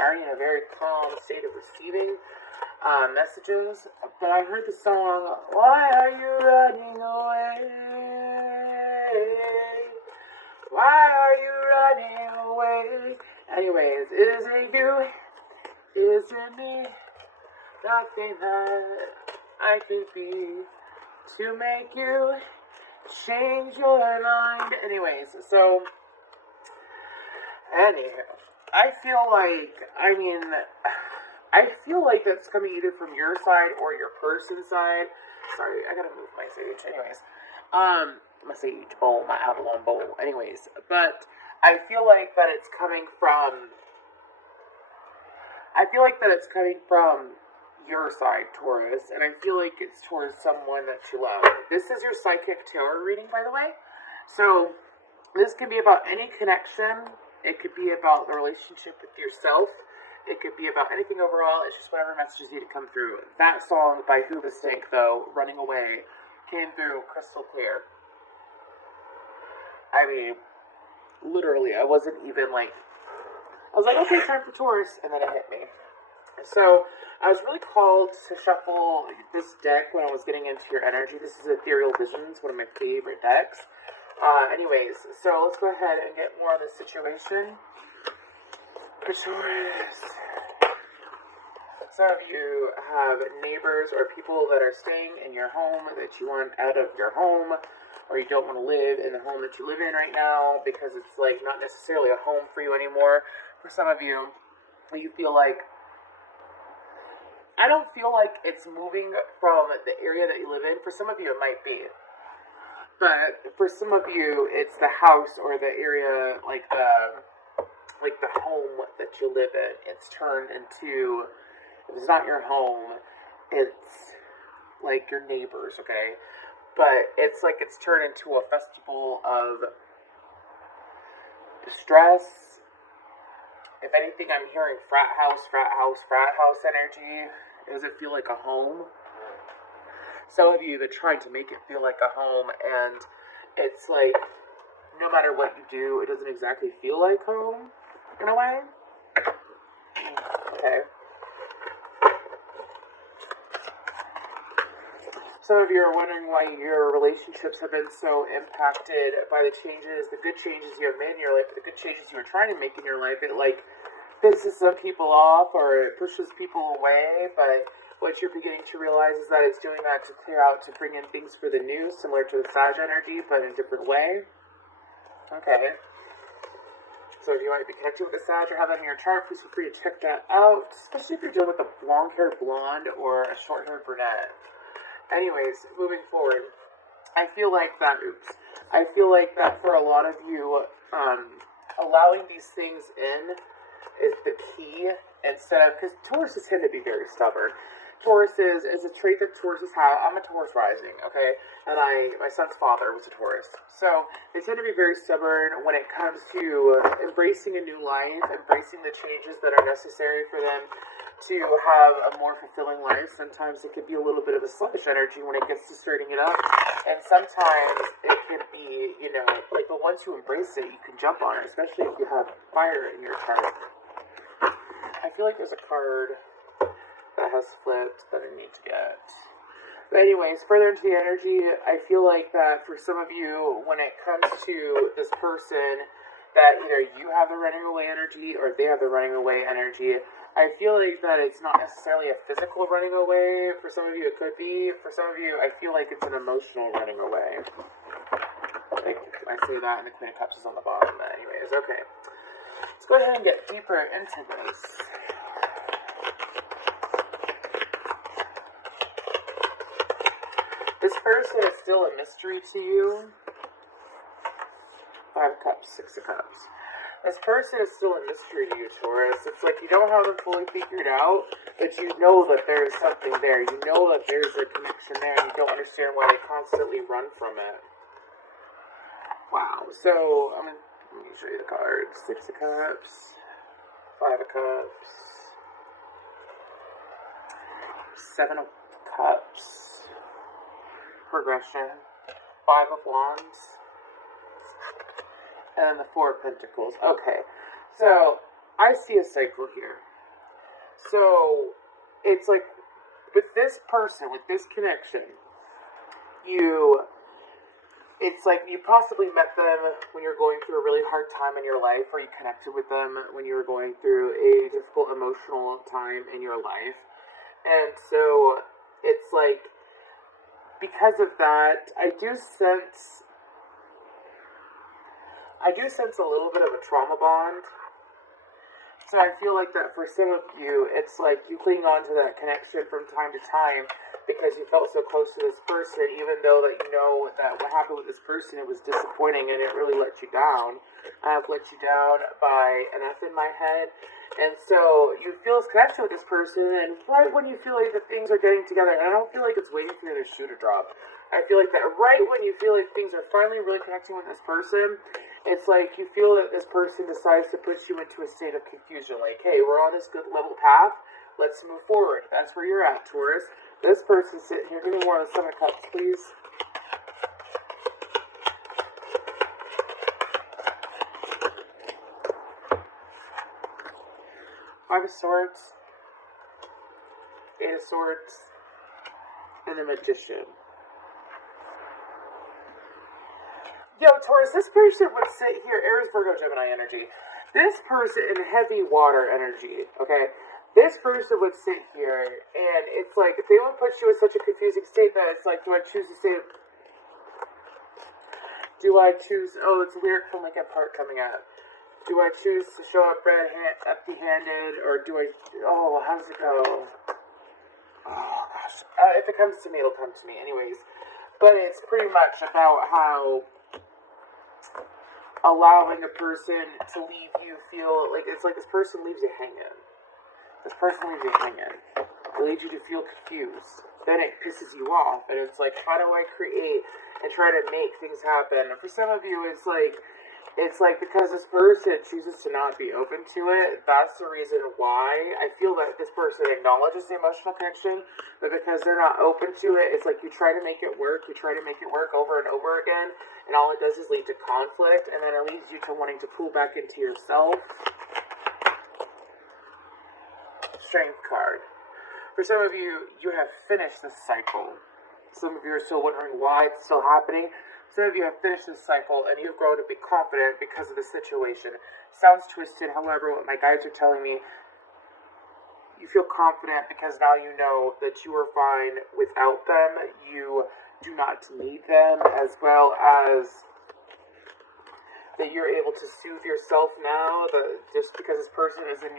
already in a very calm state of receiving messages. But I heard the song, "Why are you running away? Why are you running away?" Anyways, is it you? Is it me? Nothing that I could be to make you change your mind. Anyways, so anyhow, I feel like that's coming either from your side or your person's side. Sorry, I gotta move my sage. Anyways, my sage bowl, my Avalon bowl. Anyways, but I feel like that it's coming from. Your side, Taurus, and I feel like it's towards someone that you love. This is your psychic tarot reading, by the way. So this can be about any connection. It could be about the relationship with yourself. It could be about anything overall. It's just whatever messages need to come through. That song by Hoobastank, though, "Running Away," came through crystal clear. I mean, literally, I was like, okay, time for Taurus, and then it hit me. So I was really called to shuffle this deck when I was getting into your energy. This is Ethereal Visions, one of my favorite decks. Anyways, so let's go ahead and get more on this situation. For Taurus. Some of you have neighbors or people that are staying in your home that you want out of your home, or you don't want to live in the home that you live in right now because it's like not necessarily a home for you anymore. For some of you, you feel like, I don't feel like it's moving from the area that you live in. For some of you, it might be. But for some of you, it's the house or the area, like the home that you live in. It's turned into, if it's not your home, it's like your neighbors, okay? But it's like it's turned into a festival of distress. If anything, I'm hearing frat house energy. Does it feel like a home? Some of you, they're trying to make it feel like a home, and it's like, no matter what you do, it doesn't exactly feel like home, in a way. Okay. Some of you are wondering why your relationships have been so impacted by the changes, the good changes you have made in your life, the good changes you are trying to make in your life. It like pisses some people off or it pushes people away, but what you're beginning to realize is that it's doing that to clear out, to bring in things for the new, similar to the Sag energy, but in a different way. Okay. So if you might be connected with a Sag or have that in your chart, please feel free to check that out, especially if you're dealing with a long-haired blonde or a short-haired brunette. Anyways, moving forward, I feel like that for a lot of you, allowing these things in is the key, instead of, because Tauruses tend to be very stubborn. Taurus is a trait that Tauruses have. I'm a Taurus rising, okay? And my son's father was a Taurus. So they tend to be very stubborn when it comes to embracing a new life, embracing the changes that are necessary for them to have a more fulfilling life. Sometimes it could be a little bit of a sluggish energy when it gets to starting it up. And sometimes it can be, like the ones who embrace it, you can jump on it, especially if you have fire in your chart. I feel like there's a card that has flipped that I need to get. But anyways, further into the energy, I feel like that for some of you, when it comes to this person, that either you have the running away energy or they have the running away energy, I feel like that it's not necessarily a physical running away. For some of you, it could be. For some of you, I feel like it's an emotional running away. Like, I say that and the Queen of Cups is on the bottom. But anyways, okay. Let's go ahead and get deeper into this. This person is still a mystery to you. 5 of Cups, 6 of Cups. This person is still a mystery to you, Taurus. It's like you don't have them fully figured out, but you know that there's something there. You know that there's a connection there, and you don't understand why they constantly run from it. Wow. So, let me show you the cards. 6 of Cups, 5 of Cups, 7 of Cups, progression, 5 of Wands, and then the 4 of Pentacles. Okay, so I see a cycle here. So it's like with this person, with this connection, you it's like you possibly met them when you're going through a really hard time in your life, or you connected with them when you were going through a difficult emotional time in your life. And so it's like because of that, I do sense a little bit of a trauma bond. So I feel like that for some of you, it's like you cling on to that connection from time to time because you felt so close to this person, even though that you know that what happened with this person, it was disappointing and it really let you down. I've let you down by an F in my head. And so you feel connected with this person, and right when you feel like the things are getting together, and I don't feel like it's waiting for the shoe to drop. I feel like that right when you feel like things are finally really connecting with this person, it's like you feel that this person decides to put you into a state of confusion. Like, hey, we're on this good level path. Let's move forward. That's where you're at, Taurus. This person's sitting here. Give me more of the 7 of Cups, please. Five of Swords, 8 of Swords, and the Magician. Yo, Taurus, this person would sit here, Aries, Virgo, Gemini energy. This person in heavy water energy, okay? This person would sit here, and it's like, they would put you in such a confusing state that it's like, do I choose, oh, it's a lyric from Linkin Park coming up. Do I choose to show up empty-handed, or do how does it go? Oh, gosh. If it comes to me, it'll come to me anyways. But it's pretty much about how allowing a person to leave you feel like, it's like this person leaves you hanging. This person leaves you hanging. It leads you to feel confused. Then it pisses you off, and it's like, how do I create and try to make things happen? And for some of you, it's like because this person chooses to not be open to it, that's the reason why. I feel that this person acknowledges the emotional connection, but because they're not open to it, it's like you try to make it work, over and over again, and all it does is lead to conflict, and then it leads you to wanting to pull back into yourself. Strength card. For some of you, you have finished this cycle. Some of you are still wondering why it's still happening. Some of you have finished this cycle and you've grown to be confident because of the situation. Sounds twisted, however, what my guides are telling me, you feel confident because now you know that you are fine without them. You do not need them, as well as that you're able to soothe yourself now. That just because this person isn't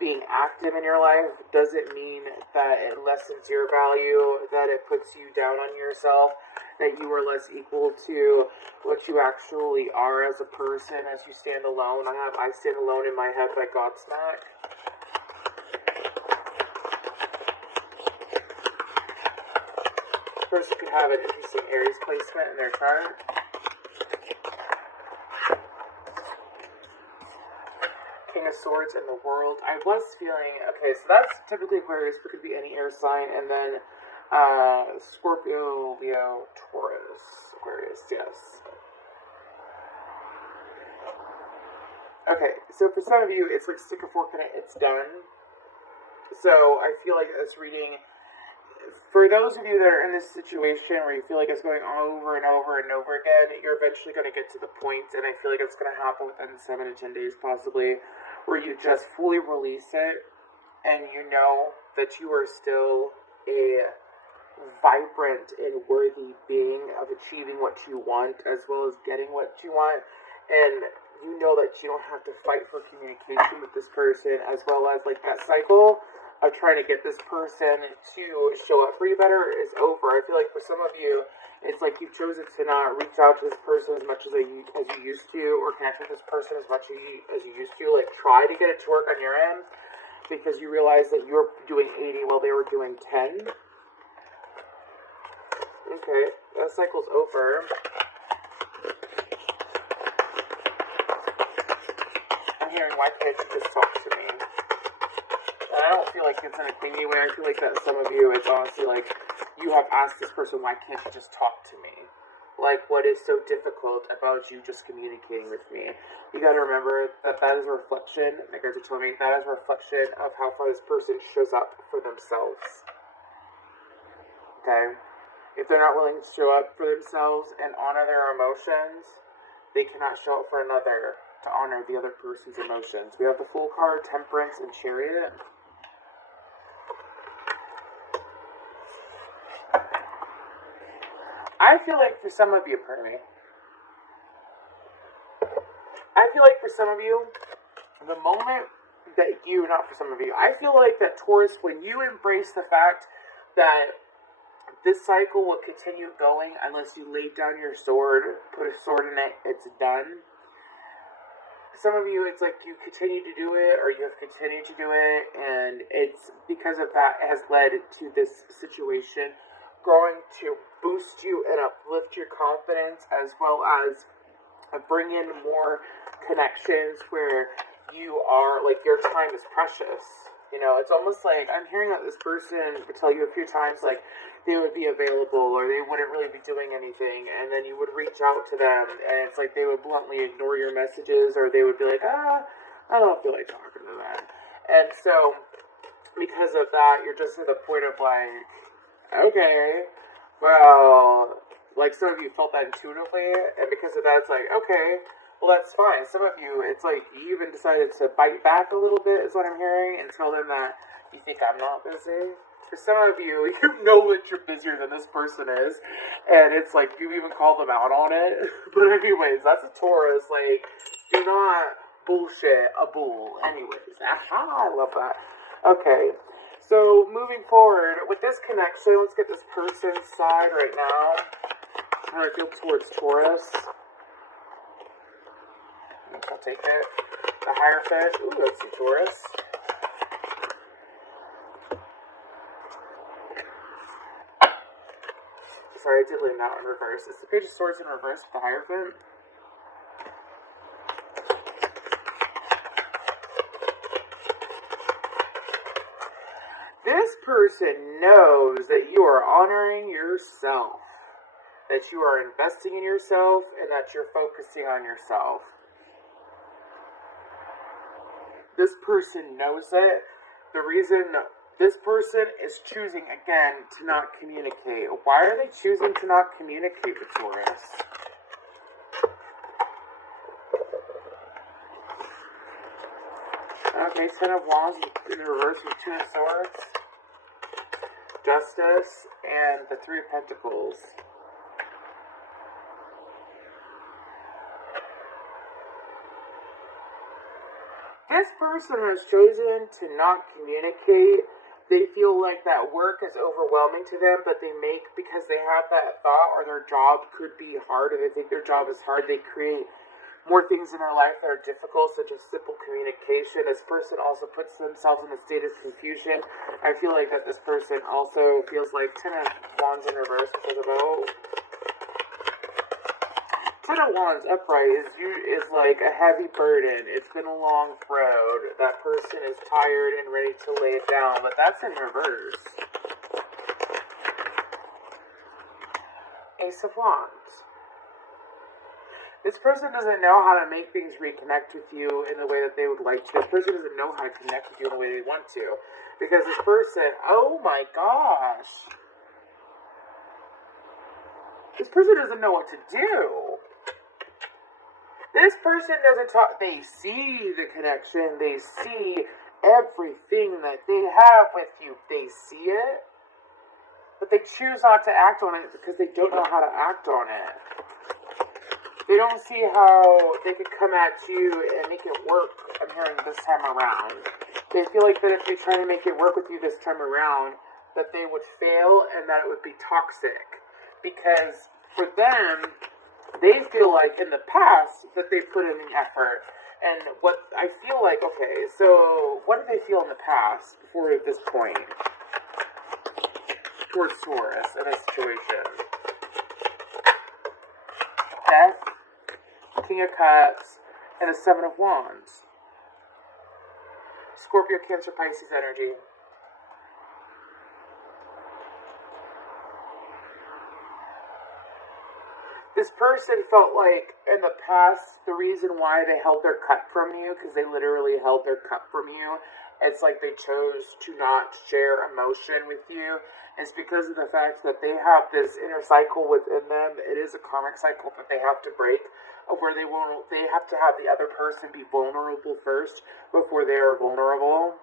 being active in your life doesn't mean that it lessens your value, that it puts you down on yourself, that you are less equal to what you actually are as a person as you stand alone. I Stand Alone in My Head by Godsmack. Person could have an interesting Aries placement in their chart. King of Swords in the World. I was feeling, okay, so that's typically Aquarius, but could be any air sign, and then Scorpio, Leo, Taurus, Aquarius, yes. Okay, so for some of you, it's like stick a fork in it, it's done. So I feel like this reading, for those of you that are in this situation where you feel like it's going over and over and over again, you're eventually going to get to the point, and I feel like it's going to happen within 7 to 10 days possibly, where you just fully release it, and you know that you are still a vibrant and worthy being of achieving what you want, as well as getting what you want, and you know that you don't have to fight for communication with this person, as well as like that cycle of trying to get this person to show up for you better is over. I feel like for some of you, it's like you've chosen to not reach out to this person as much as you used to, or connect with this person as much as you used to. Like, try to get it to work on your end, because you realize that you're doing 80 while they were doing 10. Okay, that cycle's over. I'm hearing, why can't you just talk to me? And I don't feel like it's in a clingy way. I feel like that some of you, it's honestly like, you have asked this person, why can't you just talk to me? like, what is so difficult about you just communicating with me? You got to remember that that is a reflection, my guys are telling me, that is a reflection of how far this person shows up for themselves. Okay? If they're not willing to show up for themselves and honor their emotions, they cannot show up for another to honor the other person's emotions. We have the Fool card, Temperance, and Chariot. I feel like for some of you, I feel like for some of you, the moment that you, not for some of you, I feel like that Taurus, when you embrace the fact that this cycle will continue going unless you lay down your sword, put a sword in it, it's done. Some of you, it's like you continue to do it, or you have continued to do it, and it's because of that it has led to this situation growing to boost you and uplift your confidence, as well as bring in more connections where you are, like, your time is precious. You know, it's almost like I'm hearing that this person would tell you a few times, like, they would be available or they wouldn't really be doing anything, and then you would reach out to them, and it's like they would bluntly ignore your messages, or they would be like, I don't feel like talking to them. And so, because of that, you're just at the point of like, okay, well, like, some of you felt that intuitively, and because of that, it's like, okay, well, that's fine. Some of you, it's like, you even decided to bite back a little bit, is what I'm hearing, and tell them that you think I'm not busy. For some of you, you know that you're busier than this person is, and it's like, you even call them out on it. But anyways, that's a Taurus. Like, do not bullshit a bull. Anyways, aha, I love that. Okay, so moving forward, with this connection, let's get this person's side right now. How I feel towards Taurus. I'll take it. The Hierophant. Ooh, let's see, Taurus. Sorry, I did leave that in reverse. It's the Page of Swords in reverse with the Hierophant. This person knows that you are honoring yourself, that you are investing in yourself, and that you're focusing on yourself. This person knows it. The reason this person is choosing, again, to not communicate. Why are they choosing to not communicate with Taurus? Okay, Ten of Wands in reverse with Two of Swords. Justice and the Three of Pentacles. This person has chosen to not communicate. They feel like that work is overwhelming to them, but they make, because they have that thought, or their job could be hard, or they think their job is hard, they create more things in their life that are difficult, such as simple communication. This person also puts themselves in a state of confusion. I feel like that this person also feels like Ten of Wands in reverse is about. Ten of Wands upright is like a heavy burden. It's been a long road. That person is tired and ready to lay it down, but that's in reverse. Ace of Wands. This person doesn't know how to make things reconnect with you in the way that they would like to. This person doesn't know how to connect with you in the way they want to. Because this person, oh my gosh. This person doesn't know what to do. This person doesn't talk. They see the connection. They see everything that they have with you. They see it. But they choose not to act on it because they don't know how to act on it. They don't see how they could come at you and make it work, I'm hearing, this time around. They feel like that if they try to make it work with you this time around, that they would fail and that it would be toxic. Because for them, they feel like in the past that they put in the effort. And what I feel like, okay, so what did they feel in the past before this point towards Taurus in this situation? Death, King of Cups, and the Seven of Wands. Scorpio, Cancer, Pisces energy. this person felt like in the past, the reason why they held their cup from you, because they literally held their cup from you, it's like they chose to not share emotion with you. It's because of the fact that they have this inner cycle within them. It is a karmic cycle that they have to break, of where they have to have the other person be vulnerable first before they are vulnerable.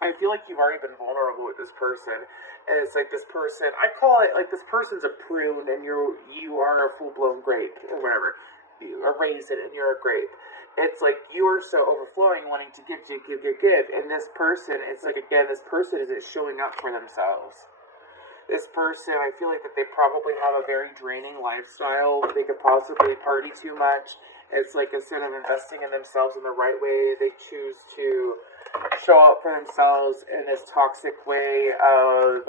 I feel like you've already been vulnerable with this person, and it's like this person, I call it like this person's a prune, and you are a full-blown grape, or whatever, a raisin, and you're a grape. It's like you are so overflowing, wanting to give, and this person, it's like, again, this person isn't showing up for themselves. This person, I feel like that they probably have a very draining lifestyle. They could possibly party too much. It's like instead of investing in themselves in the right way, they choose to show up for themselves in this toxic way of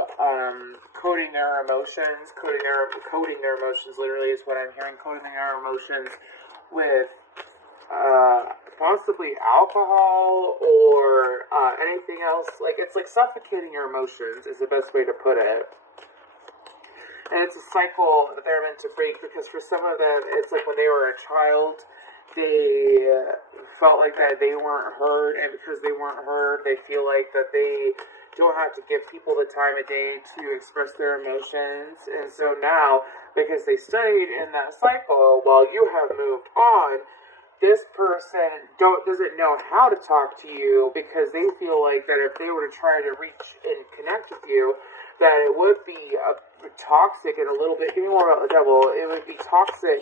coding their emotions. Coding their emotions literally is what I'm hearing. Coding their emotions with possibly alcohol or anything else. Like, it's like suffocating your emotions is the best way to put it. And it's a cycle that they're meant to break, because for some of them, it's like when they were a child, they felt like that they weren't heard, and because they weren't heard, they feel like that they don't have to give people the time of day to express their emotions. And so now, because they stayed in that cycle while you have moved on, this person doesn't know how to talk to you, because they feel like that if they were to try to reach and connect with you, that it would be toxic and a little bit, give me more about the devil, it would be toxic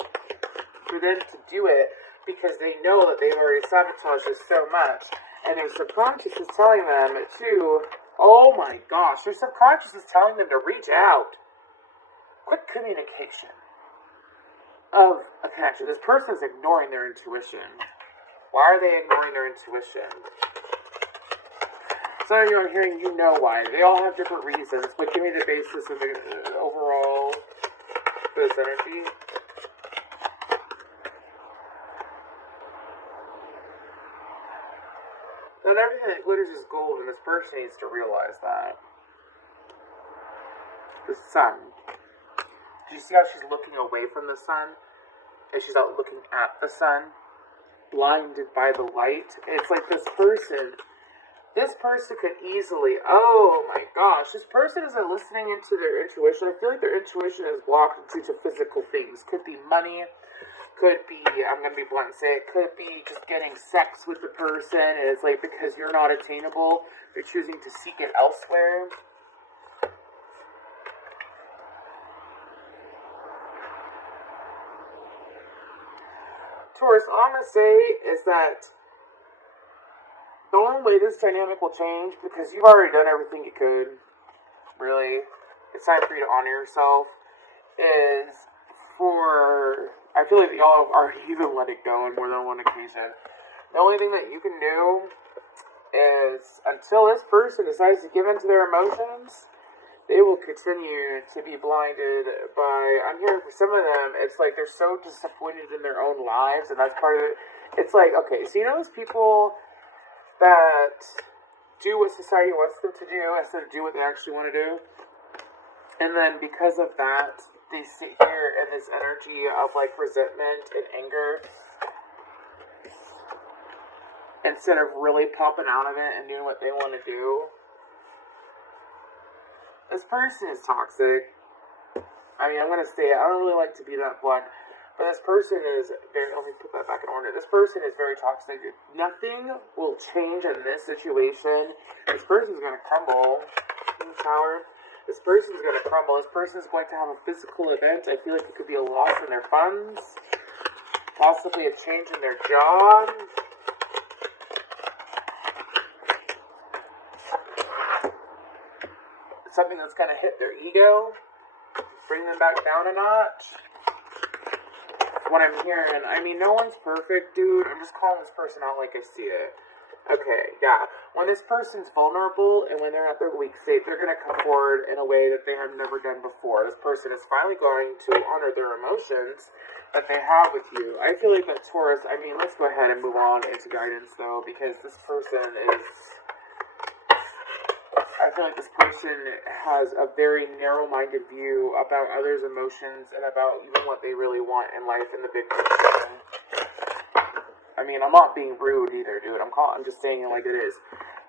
for them to do it, because they know that they've already sabotaged this so much, and their subconscious is telling them to, oh my gosh, their subconscious is telling them to reach out. Quick communication of a connection. This person is ignoring their intuition. Why are they ignoring their intuition? Some of you I'm hearing, you know why. They all have different reasons, but give me the basis of the overall for this energy. Not everything that glitters is gold, and this person needs to realize that. The sun. Do you see how she's looking away from the sun? And she's out looking at the sun, blinded by the light. It's like this person could easily, oh my gosh, this person isn't listening into their intuition. I feel like their intuition is blocked due to physical things. Could be money, could be, I'm going to be blunt and say it, could be just getting sex with the person, and it's like because you're not attainable, they're choosing to seek it elsewhere. Taurus, all I'm going to say is that the only way this dynamic will change, because you've already done everything you could, really, it's time for you to honor yourself, is for, I feel like y'all have already even let it go on more than one occasion. The only thing that you can do is, until this person decides to give in to their emotions, they will continue to be blinded by, I'm hearing for some of them, it's like they're so disappointed in their own lives, and that's part of it. It's like, okay, so you know those people that do what society wants them to do instead of do what they actually want to do? And then because of that, they sit here in this energy of like resentment and anger instead of really popping out of it and doing what they want to do. This person is toxic. I mean, I'm going to say it. I don't really like to be that blunt, but this person is very, let me put that back in order. This person is very toxic. Nothing will change in this situation. This person's going to crumble. Tower. This person's going to crumble. This person's going to have a physical event. I feel like it could be a loss in their funds, possibly a change in their job. Something that's going to hit their ego, bring them back down a notch. What I'm hearing, I mean, no one's perfect, dude. I'm just calling this person out like I see it. Okay, yeah. When this person's vulnerable and when they're at their weak state, they're going to come forward in a way that they have never done before. This person is finally going to honor their emotions that they have with you. I feel like that Taurus, I mean, let's go ahead and move on into guidance, though, because this person is, I I feel like this person has a very narrow-minded view about others' emotions and about even what they really want in life in the big picture. I mean, I'm not being rude either, dude. I'm just saying it like it is.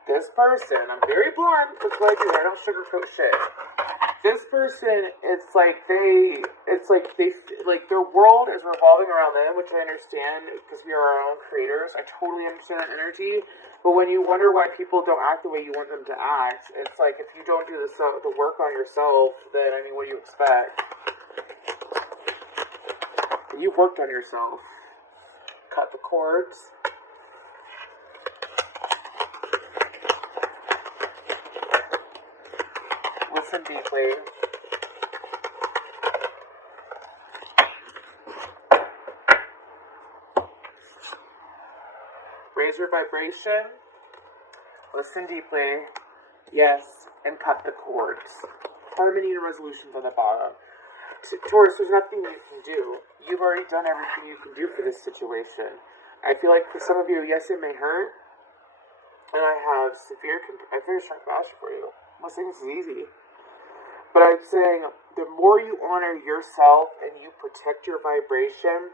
This person, I'm very blunt, that's what I do. I don't sugarcoat shit. This person, their world is revolving around them, which I understand because we are our own creators. I totally understand that energy. But when you wonder why people don't act the way you want them to act, it's like if you don't do the work on yourself, then I mean, what do you expect? You've worked on yourself. Cut the cords. Listen deeply. Raise your vibration. Listen deeply. Yes, and cut the cords. Harmony and resolutions on the bottom. Taurus, there's nothing you can do. You've already done everything you can do for this situation. I feel like for some of you, yes, it may hurt. And I have very strong compassion for you. I'm not saying this is easy. But I'm saying the more you honor yourself and you protect your vibration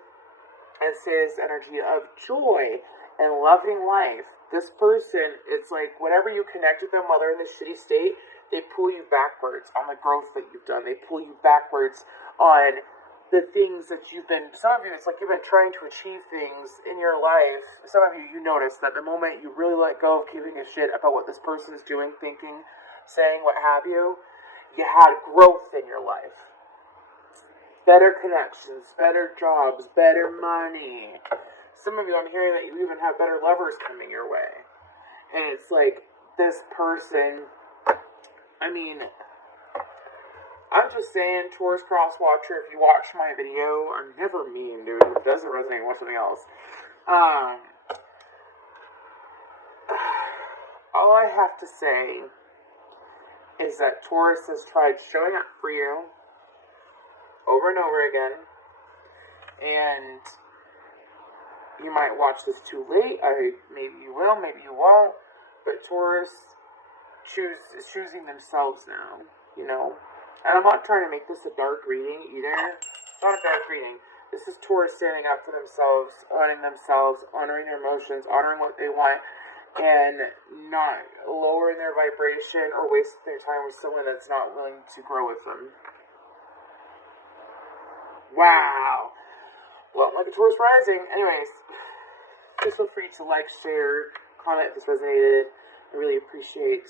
and say this energy of joy and loving life, this person, it's like whenever you connect with them while they're in this shitty state, they pull you backwards on the growth that you've done. They pull you backwards on the things that some of you, it's like you've been trying to achieve things in your life. Some of you, you notice that the moment you really let go of giving a shit about what this person is doing, thinking, saying, what have you, you had growth in your life. Better connections, better jobs, better money. Some of you, I'm hearing that you even have better lovers coming your way. And it's like, this person, I mean, I'm just saying, Taurus Crosswatcher, if you watch my video, I'm never mean, dude. If it doesn't resonate, watch something else. All I have to say is that Taurus has tried showing up for you over and over again, and you might watch this too late. Maybe you will, maybe you won't, but Taurus is choosing themselves now, you know? And I'm not trying to make this a dark reading either. It's not a dark reading. This is Taurus standing up for themselves, honoring their emotions, honoring what they want, and not lowering their vibration or wasting their time with someone that's not willing to grow with them. Wow. Well, like a Taurus rising. Anyways, please feel free to like, share, comment if this resonated. I really appreciate